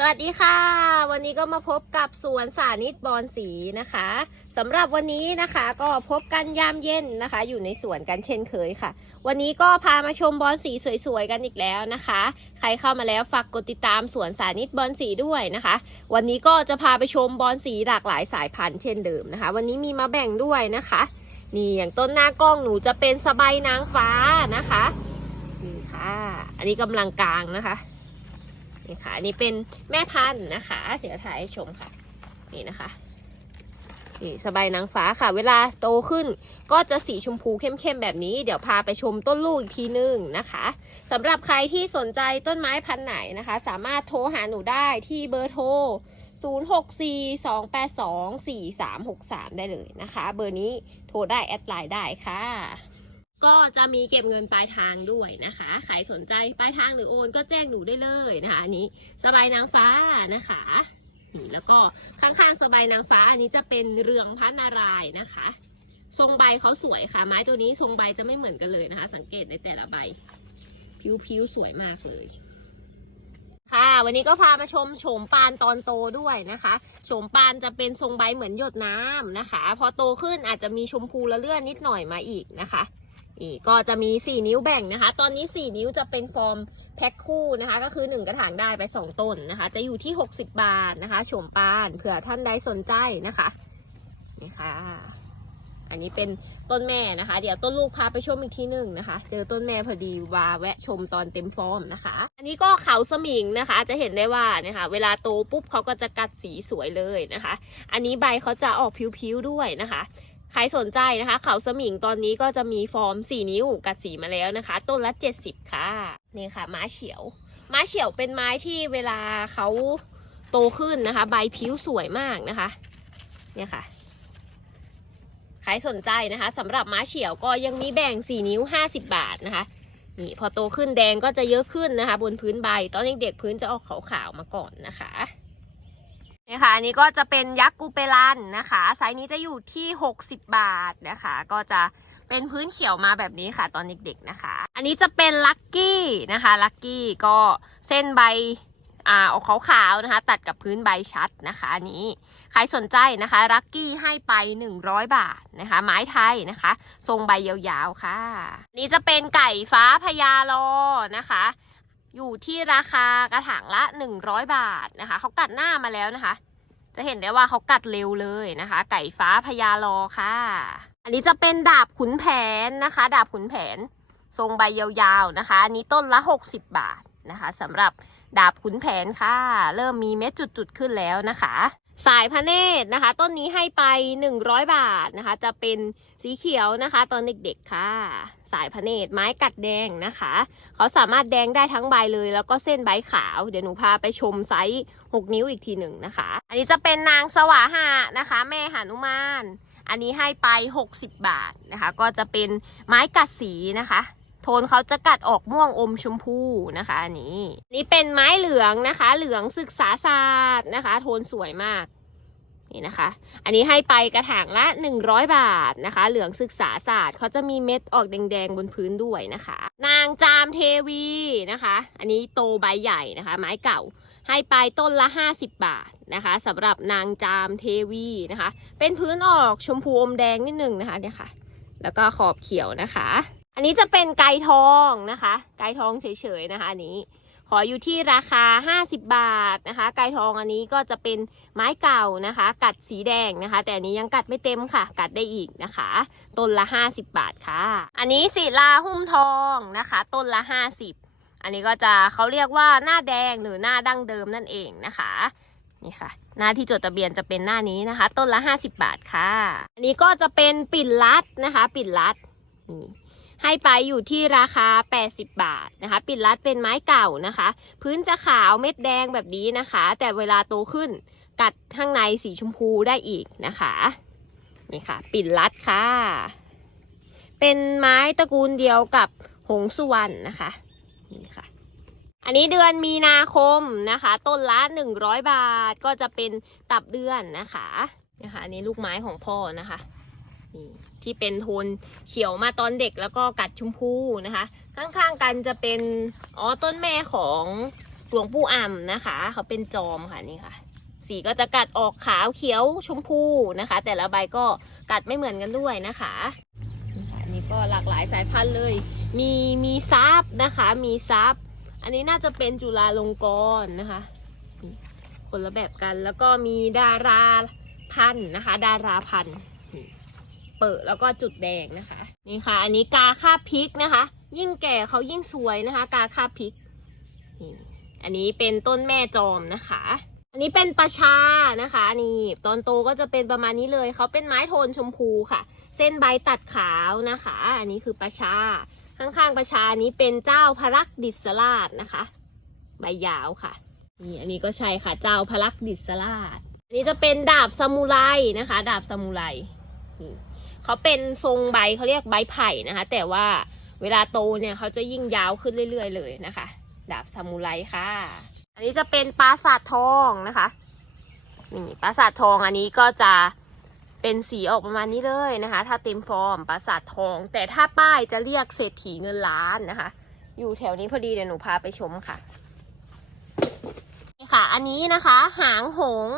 สวัสดีค่ะ วันนี้ก็มาพบกับสวนสานิตบอนสีนะคะสำหรับวันนี้นะคะก็พบกันยามเย็นนะคะ อยู่ในสวนกันเช่นเคยค่ะ วันนี้ก็พามาชมบอนสีสวยๆกันอีกแล้วนะคะ ใครเข้ามาแล้วฝากกดติดตามสวนสานิตบอนสีด้วยนะคะ วันนี้ก็จะพาไปชมบอนสีหลากหลายสายพันธุ์เช่นเดิมนะคะ วันนี้มีมาแบ่งด้วยนะคะ นี่อย่างต้นหน้ากล้องหนูจะเป็นสบายนางฟ้านะคะนี่ค่ะ อันนี้กำลังกลางนะคะ นี่ค่ะนนี้เป็นแม่พันธุ์นะคะ เดี๋ยวถ่ายให้ชมค่ะ นี่นะคะนี่สบายนางฟ้าค่ะ เวลาโตขึ้นก็จะสีชมพูเข้มๆแบบนี้ เดี๋ยวพาไปชมต้นลูกอีกทีนึงนะคะสำหรับใครที่สนใจต้นไม้พันธุ์ไหนนะคะ สามารถโทรหาหนูได้ที่เบอร์โทร 0642824363 ได้เลยนะคะ เบอร์นี้โทรได้แอดไลน์ได้ค่ะ ก็จะมีเก็บเงินปลายทางด้วยนะคะ ใครสนใจปลายทางหรือโอนก็แจ้งหนูได้เลยนะคะอันนี้สบายนางฟ้านะคะนี่แล้วก็ข้างๆสบายนางฟ้าอันนี้จะเป็นเรืองพระนารายณ์นะคะ ทรงใบเขาสวยค่ะ ไม้ตัวนี้ทรงใบจะไม่เหมือนกันเลยนะคะ สังเกตในแต่ละใบ ผิวๆสวยมากเลยค่ะ วันนี้ก็พามาชมโฉมปานตอนโตด้วยนะคะโฉมปานจะเป็นทรงใบเหมือนหยดน้ำนะคะ พอโตขึ้นอาจจะมีชมพูละเลื่อนนิดหน่อยมาอีกนะคะ นี่ก็จะมี 4 นิ้วแบ่งนะคะ ตอนนี้ 4 นิ้วจะเป็นฟอร์มแพ็คคู่นะคะ ก็คือ 1 กระถางได้ไป 2 ต้นนะคะ จะอยู่ที่ 60 บาทนะคะโฉมปานเผื่อท่านใดสนใจนะคะนี่ค่ะ อันนี้เป็นต้นแม่นะคะ เดี๋ยวต้นลูกพาไปชมอีกทีหนึ่งนะคะ เจอต้นแม่พอดีวาแวะชมตอนเต็มฟอร์มนะคะ อันนี้ก็เขาสมิงนะคะ จะเห็นได้ว่านะคะ เวลาโตปุ๊บเขาก็จะกัดสีสวยเลยนะคะ อันนี้ใบเขาจะออกผิวๆด้วยนะคะ ใครสนใจนะคะ เขาสมิงตอนนี้ก็จะมีฟอร์ม 4 นิ้วกัดสีมาแล้วนะคะ ต้นละ 70 ค่ะ นี่ค่ะ ม้าเฉียว ม้าเฉียวเป็นไม้ที่เวลาเขาโตขึ้นนะคะ ใบผิวสวยมากนะคะ เนี่ยค่ะ ใครสนใจนะคะสำหรับม้าเฉียวก็ยังมีแบ่ง 4 นิ้ว 50 บาทนะคะ นี่พอโตขึ้นแดงก็จะเยอะขึ้นนะคะ บนพื้นใบ ตอนเด็กๆพื้นจะออกขาวๆมาก่อนนะคะ นี่ค่ะอันนี้ก็จะเป็นยักษ์กูเปรันนะคะไซส์นี้จะอยู่ที่ 60 บาทนะคะ ก็จะเป็นพื้นเขียวมาแบบนี้ค่ะ ตอนเด็กๆนะคะ อันนี้จะเป็นลักกี้นะคะลักกี้ก็เส้นใบอ่าออกขาวๆนะคะ ตัดกับพื้นใบชัดนะคะอันนี้ใครสนใจนะคะลักกี้ให้ไป 100 บาทนะคะ ไม้ไทยนะคะ ทรงใบยาวๆค่ะนนี้จะเป็นไก่ฟ้าพญาลอนะคะ อยู่ที่ราคากระถางละ100 บาทนะคะเขากัดหน้ามาแล้วนะคะ จะเห็นได้ว่าเขากัดเร็วเลยนะคะ ไก่ฟ้าพญาลอค่ะ อันนี้จะเป็นดาบขุนแผนนะคะ ดาบขุนแผน ทรงใบยาวๆนะคะ อันนี้ต้นละ 60 บาทนะคะสำหรับดาบขุนแผนค่ะ เริ่มมีเม็ดจุดๆขึ้นแล้วนะคะ สายพระเนตรนะคะ ต้นนี้ให้ไป 100 บาทนะคะ จะเป็นสีเขียวนะคะ ตอนเด็กๆค่ะ สายพระเนตรไม้กัดแดงนะคะ เขาสามารถแดงได้ทั้งใบเลย แล้วก็เส้นใบขาว เดี๋ยวหนูพาไปชมไซส์6 นิ้วอีกทีหนึ่งนะคะ อันนี้จะเป็นนางสวาหะนะคะ แม่หานุมาน อันนี้ให้ไป 60 บาทนะคะ ก็จะเป็นไม้กัดสีนะคะโทนเขาจะกัดออกม่วงอมชมพูนะคะอันนี้ นี่เป็นไม้เหลืองนะคะ เหลืองศึกษาศาสตร์นะคะ โทนสวยมาก นี่นะคะ อันนี้ให้ไปกระถางละ 100 บาทนะคะ เหลืองศึกษาศาสตร์เขาจะมีเม็ดออกแดงๆบนพื้นด้วยนะคะ นางจามเทวีนะคะ อันนี้โตใบใหญ่นะคะ ไม้เก่าให้ไปต้นละ 50 บาทนะคะสำหรับนางจามเทวีนะคะ เป็นพื้นออกชมพูอมแดงนิดนึงนะคะเนี่ยค่ะ แล้วก็ขอบเขียวนะคะ อันนี้จะเป็นไก่ทองนะคะ ไก่ทองเฉยๆนะคะอันนี้ ขออยู่ที่ราคา 50 บาทนะคะ ไก่ทองอันนี้ก็จะเป็นไม้เก่านะคะ กัดสีแดงนะคะ แต่อันนี้ยังกัดไม่เต็มค่ะ กัดได้อีกนะคะ ต้นละ 50 บาทค่ะ อันนี้ศิลาหุ้มทองนะคะ ต้นละ 50 อันนี้ก็จะเขาเรียกว่าหน้าแดงหรือหน้าดั้งเดิมนั่นเองนะคะนี่ค่ะ หน้าที่จดทะเบียนจะเป็นหน้านี้นะคะ ต้นละ 50 บาทค่ะ อันนี้ก็จะเป็นปิ่นลัดนะคะ ปิ่นลัดนี่ ให้ไปอยู่ที่ราคา 80 บาทนะคะ ปิ่นลัดเป็นไม้เก่านะคะ พื้นจะขาวเม็ดแดงแบบนี้นะคะ แต่เวลาโตขึ้นกัดข้างในสีชมพูได้อีกนะคะนี่ค่ะ ปิ่นลัดค่ะ เป็นไม้ตระกูลเดียวกับหงสุวรรณนะคะนี่ค่ะอันนี้เดือนมีนาคมนะคะ ต้นละ 100 บาทก็จะเป็นตับเดือนนะคะนะคะอันนี้ลูกไม้ของพ่อนะคะนี่ ที่เป็นโทนเขียวมาตอนเด็กแล้วก็กัดชมพูนะคะ ข้างๆกันจะเป็นอ๋อต้นแม่ของหลวงปู่อ่ำนะคะ เขาเป็นจอมค่ะนี่ค่ะ สีก็จะกัดออกขาวเขียวชมพูนะคะ แต่ละใบก็กัดไม่เหมือนกันด้วยนะคะนี่ค่ะอันนี้ก็หลากหลายสายพันธุ์เลย มีมีซับนะคะ มีซับอันนี้น่าจะเป็นจุฬาลงกรณ์นะคะคนละแบบกันแล้วก็มีดาราพันธุ์นะคะ ดาราพันธุ์ เปิดแล้วก็จุดแดงนะคะ นี่ค่ะ อันนี้กาคาบพริกนะคะ ยิ่งแก่เขายิ่งสวยนะคะ กาคาบพริกนี่อันนี้เป็นต้นแม่จอมนะคะ อันนี้เป็นประชานะคะ นี่ตอนโตก็จะเป็นประมาณนี้เลยเขาเป็นไม้โทนชมพูค่ะ เส้นใบตัดขาวนะคะ อันนี้คือประชา ข้างๆประชานี้เป็นเจ้าพรักดิษราชนะคะ ใบยาวค่ะนี่อันนี้ก็ใช่ค่ะเจ้าพระลักดิษราชอันนี้จะเป็นดาบซามูไรนะคะ ดาบซามูไรนี่ เขาเป็นทรงใบเขาเรียกใบไผ่นะคะ แต่ว่าเวลาโตเนี่ยเขาจะยิ่งยาวขึ้นเรื่อย ๆ เลยนะคะ ดาบซามูไรค่ะ อันนี้จะเป็นปราสาททองนะคะนี่ปราสาททองอันนี้ก็จะเป็นสีออกประมาณนี้เลยนะคะ ถ้าเต็มฟอร์มปราสาททอง แต่ถ้าป้ายจะเรียกเศรษฐีเงินล้านนะคะ อยู่แถวนี้พอดีเดี๋ยวหนูพาไปชมค่ะนี่ค่ะ อันนี้นะคะ หางหง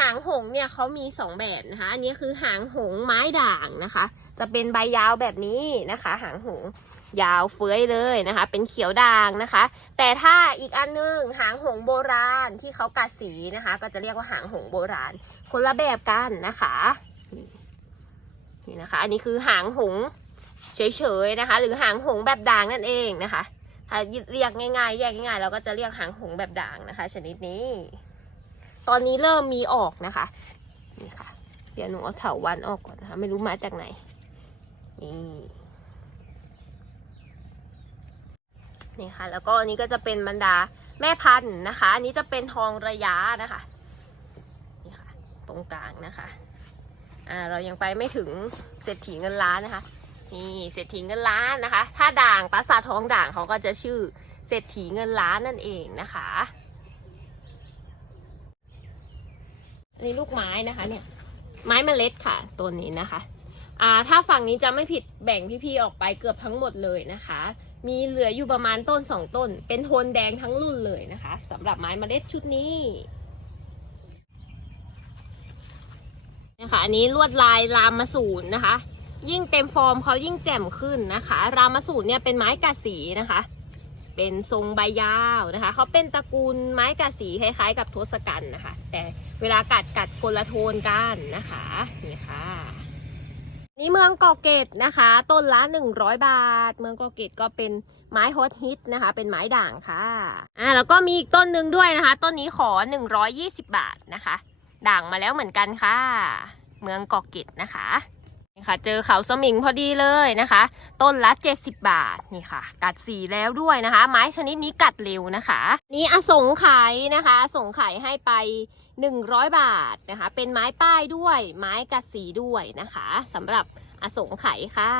หางหงเนี่ยเขามีสองแบบนะคะ อันนี้คือหางหงไม้ด่างนะคะ จะเป็นใบยาวแบบนี้นะคะ หางหงยาวเฟ้ยเลยนะคะ เป็นเขียวด่างนะคะ แต่ถ้าอีกอันนึงหางหงโบราณที่เขากัดสีนะคะ ก็จะเรียกว่าหางหงโบราณ คนละแบบกันนะคะนี่นะคะ อันนี้คือหางหงเฉยๆนะคะ หรือหางหงแบบด่างนั่นเองนะคะ ถ้าเรียกง่ายๆ แยกง่ายๆ เราก็จะเรียกหางหงแบบด่างนะคะ ชนิดนี้ ตอนนี้เริ่มมีออกนะคะ นี่ค่ะ เดี๋ยวหนูเอาเถาวันออกก่อนนะคะ ไม่รู้มาจากไหน นี่นี่ค่ะ แล้วก็อันนี้ก็จะเป็นบรรดาแม่พันธุ์นะคะ อันนี้จะเป็นทองระยะนะคะ นี่ค่ะ ตรงกลางนะคะ อ่า เรายังไปไม่ถึงเศรษฐีเงินล้านนะคะ นี่เศรษฐีเงินล้านนะคะ ถ้าด่างปราสาททองด่างเขาก็จะชื่อเศรษฐีเงินล้านนั่นเองนะคะ อั นนี้ลูกไม้นะคะเนี่ย ไม้เมล็ดค่ะ ตัวนี้นะคะ อ่าถ้าฝั่งนี้จะไม่ผิดแบ่งพี่ๆออกไปเกือบทั้งหมดเลยนะคะ มีเหลืออยู่ประมาณต้นสองต้น เป็นโทนแดงทั้งรุ่นเลยนะคะสำหรับไม้เมล็ดชุดนี้นะคะอันนี้ลวดลายรามาสูรนะคะ ยิ่งเต็มฟอร์มเขายิ่งแจ่มขึ้นนะคะ รามาสูรเนี่ยเป็นไม้กาสีนะคะ เป็นทรงใบยาวนะคะเขาเป็นตระกูลไม้กาสีคล้ายๆ กับทศกัณฐ์นะคะ แต่ เวลากัดกัดคนละโทนกันนะคะนี่ค่ะนี่เมืองกาะเกตนะคะ ต้นละ 100 บาท เมืองกาะเกตก็เป็นไม้ฮอตฮิตนะคะ เป็นไม้ด่างค่ะอ่าแล้วก็มีอีกต้นหนึ่งด้วยนะคะ ต้นนี้ขอ 120 บาทนะคะ ด่างมาแล้วเหมือนกันค่ะ เมืองกาะเกตนะคะนี่ค่ะ เจอเขาสมิงพอดีเลยนะคะ ต้นละ 70 บาทนี่ค่ะ กัดสีแล้วด้วยนะคะ ไม้ชนิดนี้กัดเร็วนะคะ นี่อสงไขยนะคะอสงไขยให้ไป 100 บาทนะคะ เป็นไม้ป้ายด้วย ไม้กัดสีด้วยนะคะสำหรับอสงไขยค่ะ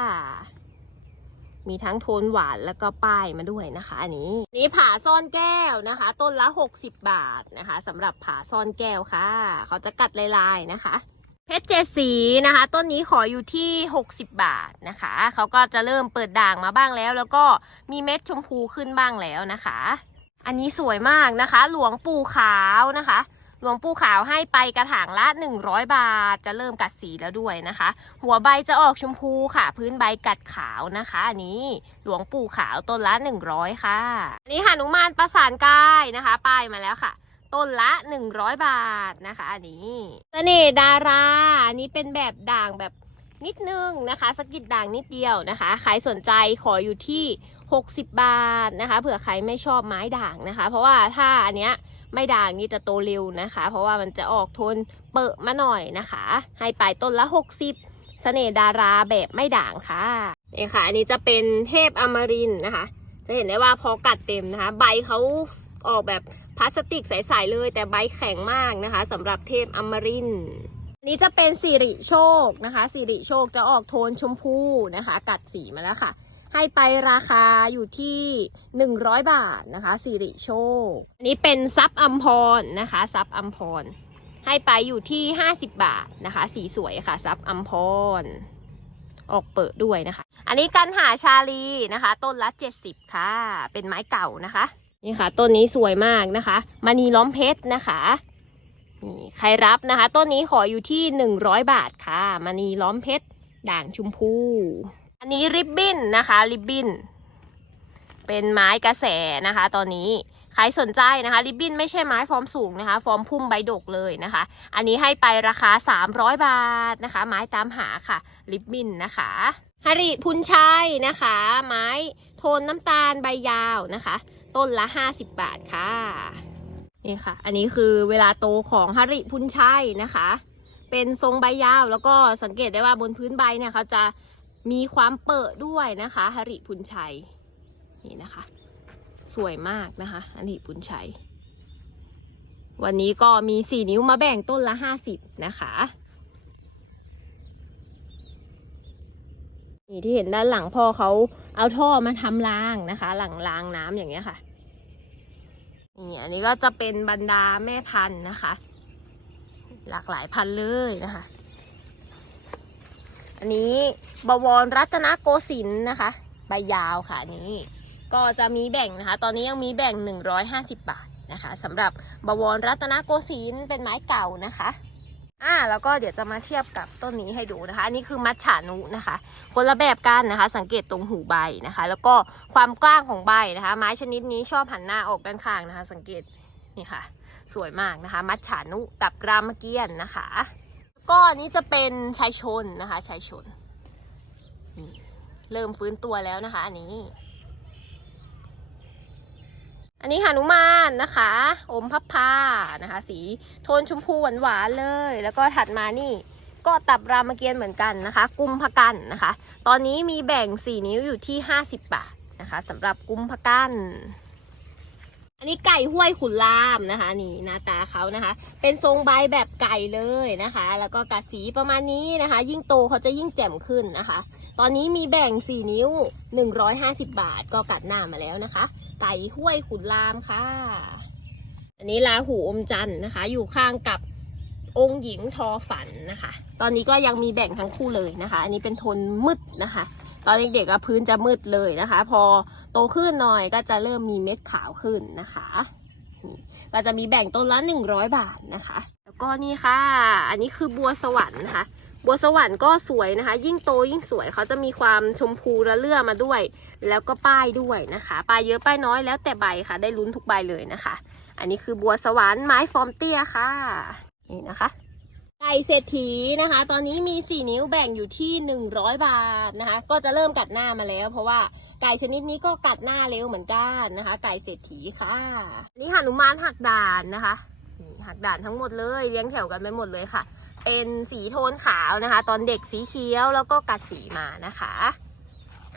มีทั้งโทนหวานแล้วก็ป้ายมาด้วยนะคะ อันนี้ นี่ผาซ่อนแก้วนะคะ ต้นละ 60 บาทนะคะสำหรับผาซ่อนแก้วค่ะ เขาจะกัดลายๆนะคะเพชรเจสีนะคะ ต้นนี้ขออยู่ที่ 60 บาทนะคะ เขาก็จะเริ่มเปิดด่างมาบ้างแล้ว แล้วก็มีเม็ดชมพูขึ้นบ้างแล้วนะคะ อันนี้สวยมากนะคะ หลวงปู่ขาวนะคะ หลวงปู่ขาวให้ไปกระถางละ 100 บาท จะเริ่มกัดสีแล้วด้วยนะคะ หัวใบจะออกชมพูค่ะ พื้นใบกัดขาวนะคะ อันนี้หลวงปู่ขาวต้นละ 100 ค่ะ อันนี้หนุมานประสานกายนะคะ ป้ายมาแล้วค่ะต้นละ 100 บาทนะคะอันนี้เสน่ห์ดาราอันนี้เป็นแบบด่างแบบนิดนึงนะคะสกิดด่างนิดเดียวนะคะ ใครสนใจขออยู่ที่ 60 บาทนะคะ เผื่อใครไม่ชอบไม้ด่างนะคะ เพราะว่าถ้าอันเนี้ย ไม่ด่างนี่จะโตเร็วนะคะ เพราะว่ามันจะออกโทนเปิดมาหน่อยนะคะ ให้ไปต้นละ 60เสน่ห์ดาราแบบไม่ด่างค่ะนี่ค่ะ อันนี้จะเป็นเทพอมรินนะคะ จะเห็นได้ว่าพอกัดเต็มนะคะ ใบเขาออกแบบพลาสติกใสๆเลย แต่ใบแข็งมากนะคะสำหรับเทพอมรินนนี้จะเป็นสิริโชคนะคะสิริโชคจะออกโทนชมพูนะคะ กัดสีมาแล้วค่ะ ให้ไปราคาอยู่ที่ 100 บาทนะคะสิริโชค อันนี้เป็นซับอัมพรนะคะซับอัมพร ให้ไปอยู่ที่ 50 บาทนะคะ สีสวยค่ะซับอัมพร ออกเปิดด้วยนะคะ อันนี้กันหาชาลีนะคะ ต้นละ 70 ค่ะ เป็นไม้เก่านะคะ นี่ค่ะ ต้นนี้สวยมากนะคะมณีล้อมเพชรนะคะนี่ใครรับนะคะ ต้นนี้ขออยู่ที่หนึ่งร้อยบาทค่ะมณีล้อมเพชรด่างชมพู อันนี้ริบบิ้นนะคะริบบิ้นเป็นไม้กระแสนะคะ ตอนนี้ใครสนใจนะคะริบบิ้นไม่ใช่ไม้ฟอร์มสูงนะคะ ฟอร์มพุ่มใบดกเลยนะคะ อันนี้ให้ไปราคา 300 บาทนะคะ ไม้ตามหาค่ะริบบิ้นนะคะฮาริพุนชัยนะคะ ไม้โทนน้ำตาลใบยาวนะคะ ต้นละ 50 บาทค่ะนี่ค่ะ อันนี้คือเวลาโตของฮาริพุนชัยนะคะ เป็นทรงใบยาวแล้วก็สังเกตได้ว่าบนพื้นใบเนี่ยเขาจะ มีความเปิดด้วยนะคะฮาริพุนชัย นี่นะคะ สวยมากนะคะอันนี้ปุนชัย วันนี้ก็มีสี่นิ้วมาแบ่งต้นละห้าสิบนะคะนี่ที่เห็นด้านหลังพ่อเขาเอาท่อมาทำรางนะคะ หลังรางน้ำอย่างเงี้ยค่ะนี่อันนี้ก็จะเป็นบรรดาแม่พันธุ์นะคะ หลากหลายพันธุ์เลยนะคะ อันนี้บวรรัตนโกสินทร์นะคะ ใบยาวค่ะนี้ ก็จะมีแบ่งนะคะ ตอนนี้ยังมีแบ่ง 150 บาทนะคะสำหรับบวรรัตนโกสินทร์เป็นไม้เก่านะคะอ่าแล้วก็เดี๋ยวจะมาเทียบกับต้นนี้ให้ดูนะคะ อันนี้คือมัจฉานุนะคะ คนละแบบกันนะคะ สังเกตตรงหูใบนะคะ แล้วก็ความกว้างของใบนะคะ ไม้ชนิดนี้ชอบหันหน้าออกด้านข้างนะคะ สังเกตนี่ค่ะ สวยมากนะคะ มัจฉานุกับกรามเกียนนะคะ ก็อันนี้จะเป็นชายชนนะคะชายชน เริ่มฟื้นตัวแล้วนะคะ อันนี้ อันนี้หานุมานนะคะ อมพับพานะคะ สีโทนชมพูหวานๆเลย แล้วก็ถัดมานี่ก็ตับรามเกียรติเหมือนกันนะคะ กุมภกันนะคะ ตอนนี้มีแบ่ง 4 นิ้วอยู่ที่ 50 บาทนะคะสำหรับกุมภกัน อันนี้ไก่ห้วยขุนลามนะคะ นี่หน้าตาเขานะคะ เป็นทรงใบแบบไก่เลยนะคะ แล้วก็กัดสีประมาณนี้นะคะ ยิ่งโตเขาจะยิ่งแจ่มขึ้นนะคะ ตอนนี้มีแบ่ง 4 นิ้ว 150 บาทก็กัดหน้ามาแล้วนะคะ ไก่ห้วยขุนลามค่ะ อันนี้ลาหูอมจันทร์นะคะ อยู่ข้างกับองค์หญิงทอฝันนะคะ ตอนนี้ก็ยังมีแบ่งทั้งคู่เลยนะคะ อันนี้เป็นโทนมืดนะคะ ตอนเด็กๆอะพื้นจะมืดเลยนะคะ พอโตขึ้นหน่อยก็จะเริ่มมีเม็ดขาวขึ้นนะคะก็จะมีแบ่งต้นละ 100 บาทนะคะ แล้วก็นี่ค่ะ อันนี้คือบัวสวรรค์นะคะ บัวสวรรค์ก็สวยนะคะ ยิ่งโตยิ่งสวยเขาจะมีความชมพูระเลื่อมาด้วย แล้วก็ป้ายด้วยนะคะป้ายเยอะป้ายน้อยแล้วแต่ใบค่ะ ได้ลุ้นทุกใบเลยนะคะ อันนี้คือบัวสวรรค์ไม้ฟอร์มเตี้ยค่ะ นี่นะคะ ไก่เศรษฐีนะคะ ตอนนี้มี 4 นิ้วแบ่งอยู่ที่ 100 บาทนะคะ ก็จะเริ่มกัดหน้ามาแล้ว เพราะว่าไก่ชนิดนี้ก็กัดหน้าเร็วเหมือนกันนะคะ ไก่เศรษฐีค่ะอันนี่หนุมานหักด่านนะคะหักด่านทั้งหมดเลยเลี้ยงแถวกันไปหมดเลยค่ะ เป็นสีโทนขาวนะคะ ตอนเด็กสีเขียวแล้วก็กัดสีมานะคะ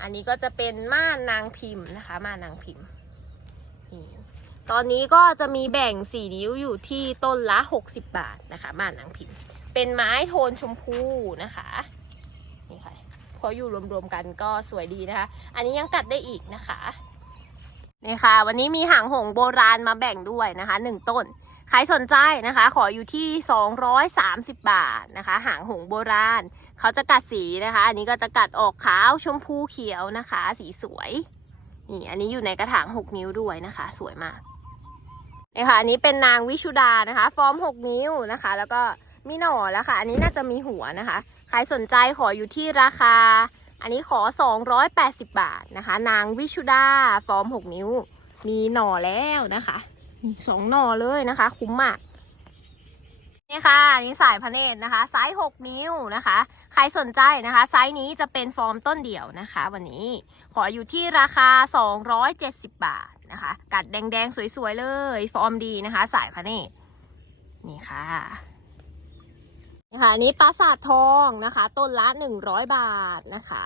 อันนี้ก็จะเป็นม่านนางพิมพ์นะคะม่านนางพิมพ์นี่ตอนนี้ก็จะมีแบ่งสีนิ้วอยู่ที่ต้นละ 60 บาทนะคะม่านนางพิมพ์ เป็นไม้โทนชมพูนะคะนี่ค่ะพออยู่รวมๆกันก็สวยดีนะคะ อันนี้ยังกัดได้อีกนะคะนี่ค่ะ วันนี้มีหางหงโบราณมาแบ่งด้วยนะคะหนึ่งต้นใครสนใจนะคะ ขออยู่ที่ 230 บาทนะคะ หางหงโบราณ เขาจะกัดสีนะคะ อันนี้ก็จะกัดออกขาวชมพูเขียวนะคะ สีสวยนี่อันนี้อยู่ในกระถาง 6 นิ้วด้วยนะคะ สวยมากนี่ค่ะอันนี้เป็นนางวิชุดานะคะ ฟอร์ม 6 นิ้วนะคะ แล้วก็ มีหน่อแล้วค่ะ อันนี้น่าจะมีหัวนะคะใครสนใจขออยู่ที่ราคา อันนี้ขอ 280 บาทนะคะ นางวิชุดาฟอร์ม 6 นิ้ว มีหน่อแล้วนะคะสองหน่อเลยนะคะ คุ้มมากนี่ค่ะอันนี่สายพระเนตรนะคะไซส์ 6 นิ้วนะคะ ใครสนใจนะคะ ไซส์นี้จะเป็นฟอร์มต้นเดี่ยวนะคะ วันนี้ขออยู่ที่ราคา 270 บาทนะคะ กัดแดงๆ สวยๆ เลย ฟอร์มดีนะคะ สายพระเนตรนี่ค่ะ ค่ะอันนี้ปราสาททองนะคะ ต้นละ100บาทนะคะ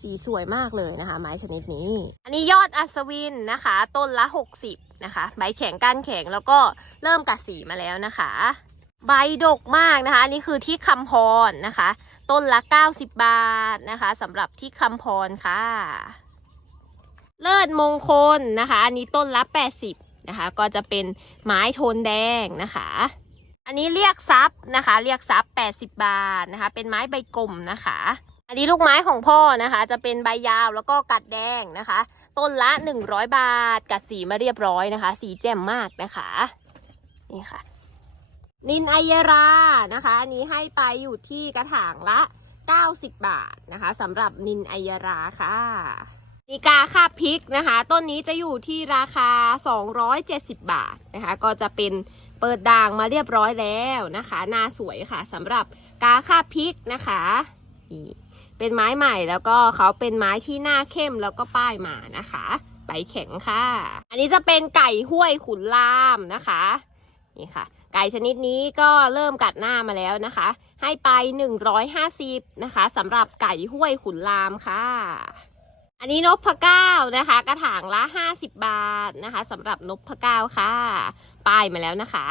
สีสวยมากเลยนะคะ ไม้ชนิดนี้ อันนี้ยอดอัศวินนะคะ ต้นละ60นะคะใบแข็งก้านแข็งแล้วก็เริ่มกัดสีมาแล้วนะคะ ใบดกมากนะคะ อันนี้คือที่คำพรนะคะ ต้นละ 90 บาทนะคะสำหรับที่คำพรค่ะ เลิศมงคลนะคะ อันนี้ต้นละ 80นะคะ ก็จะเป็นไม้โทนแดงนะคะ อันนี้เรียกซับนะคะ เรียกซับ80 บาทนะคะ เป็นไม้ใบกลมนะคะ อันนี้ลูกไม้ของพ่อนะคะ จะเป็นใบยาวแล้วก็กัดแดงนะคะ ต้นละ 100 บาท กัดสีมาเรียบร้อยนะคะ สีแจ่มมากนะคะ นี่ค่ะ นินไอยรานะคะ อันนี้ให้ไปอยู่ที่กระถางละ 90 บาทนะคะสำหรับนินไอยราค่ะนิกาคาบพริกนะคะ ต้นนี้จะอยู่ที่ราคา 270 บาทนะคะ ก็จะเป็น เปิดด่างมาเรียบร้อยแล้วนะคะหน้าสวยค่ะสำหรับกาคาพริกนะคะนี่เป็นไม้ใหม่แล้วก็เขาเป็นไม้ที่หน้าเข้มแล้วก็ป้ายมานะคะใบแข็งค่ะ อันนี้จะเป็นไก่ห้วยขุนลามนะคะนี่ค่ะ ไก่ชนิดนี้ก็เริ่มกัดหน้ามาแล้วนะคะ ให้ไป 150นะคะสำหรับไก่ห้วยขุนลามค่ะ อันนี้นกพเก้านะคะ กระถางละ 50 บาทนะคะสำหรับนกพเก้าค่ะ ป้ายมาแล้วนะคะ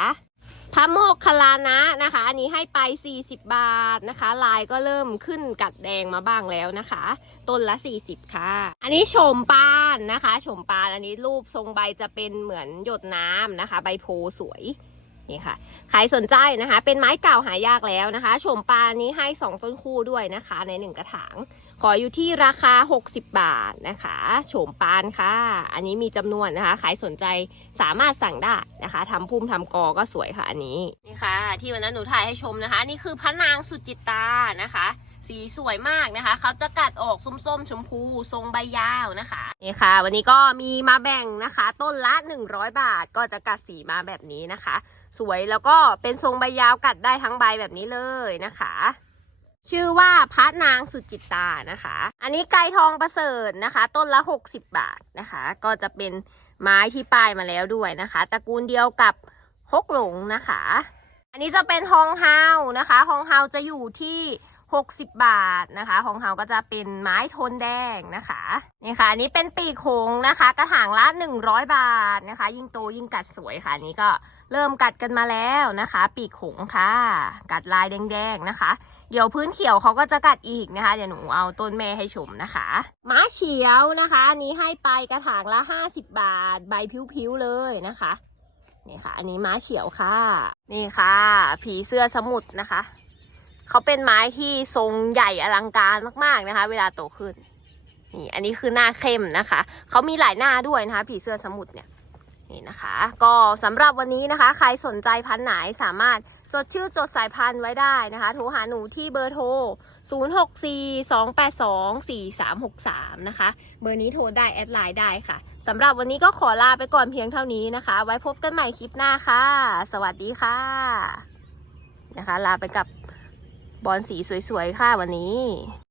พระโมกขลานะนะคะ อันนี้ให้ไป 40 บาทนะคะ ลายก็เริ่มขึ้นกัดแดงมาบ้างแล้วนะคะ ต้นละ 40 ค่ะ อันนี้โฉมปานนะคะโฉมปานอันนี้รูปทรงใบจะเป็นเหมือนหยดน้ำนะคะ ใบโพสวย นี่ค่ะ ใครสนใจนะคะ เป็นไม้เก่าหายากแล้วนะคะโฉมปานี้ให้ 2 ต้นคู่ด้วยนะคะ ใน 1 กระถาง ขออยู่ที่ราคา 60 บาทนะคะโฉมปานค่ะ อันนี้มีจำนวนนะคะ ใครสนใจสามารถสั่งได้นะคะทำพุ่มทำกอก็สวยค่ะอันนี้นี่ค่ะ ที่วันนั้นหนูถ่ายให้ชมนะคะ นี่คือพระนางสุจิตตานะคะ สีสวยมากนะคะ เขาจะกัดออกส้มๆ ชมพูทรงใบยาวนะคะนี่ค่ะ วันนี้ก็มีมาแบ่งนะคะ ต้นละ 100 บาทก็จะกัดสีมาแบบนี้นะคะ สวยแล้วก็เป็นทรงใบยาวกัดได้ทั้งใบแบบนี้เลยนะคะ ชื่อว่าพระนางสุจิตานะคะ อันนี้ไก่ทองประเสริฐนะคะ ต้นละ 60 บาทนะคะ ก็จะเป็นไม้ที่ป้ายมาแล้วด้วยนะคะตระกูลเดียวกับฮกหลงนะคะ อันนี้จะเป็นฮองเฮานะคะฮองเฮาจะอยู่ที่60 บาทนะคะฮองเฮาก็จะเป็นไม้โทนแดงนะคะนี่ค่ะอันนี้เป็นปีกหงนะคะ กระถางละ 100 บาทนะคะ ยิ่งโตยิ่งกัดสวยค่ะอันนี้ก็ เริ่มกัดกันมาแล้วนะคะ ปีกหงส์ค่ะ กัดลายแดงๆนะคะ เดี๋ยวพื้นเขียวเขาก็จะกัดอีกนะคะ เดี๋ยวหนูเอาต้นแม่ให้ชมนะคะม้าเฉียวนะคะ อันนี้ให้ไปกระถางละ 50 บาท ใบพิ้วๆเลยนะคะนี่ค่ะ อันนี้ม้าเฉียวค่ะ นี่ค่ะ ผีเสื้อสมุทรนะคะ เขาเป็นไม้ที่ทรงใหญ่อลังการมากๆนะคะ เวลาโตขึ้น นี่ อันนี้คือหน้าเข้มนะคะ เขามีหลายหน้าด้วยนะคะ ผีเสื้อสมุทรเนี่ย นี่นะคะ ก็สำหรับวันนี้นะคะ ใครสนใจพันธุ์ไหนสามารถจดชื่อจดสายพันธุ์ไว้ได้นะคะ โทรหาหนูที่เบอร์โทร 0642824363 นะคะ เบอร์นี้โทรได้แอดไลน์ได้ค่ะ สำหรับวันนี้ก็ขอลาไปก่อนเพียงเท่านี้นะคะ ไว้พบกันใหม่คลิปหน้าค่ะ สวัสดีค่ะ นะคะ ลาไปกับบอลสีสวยๆ ค่ะวันนี้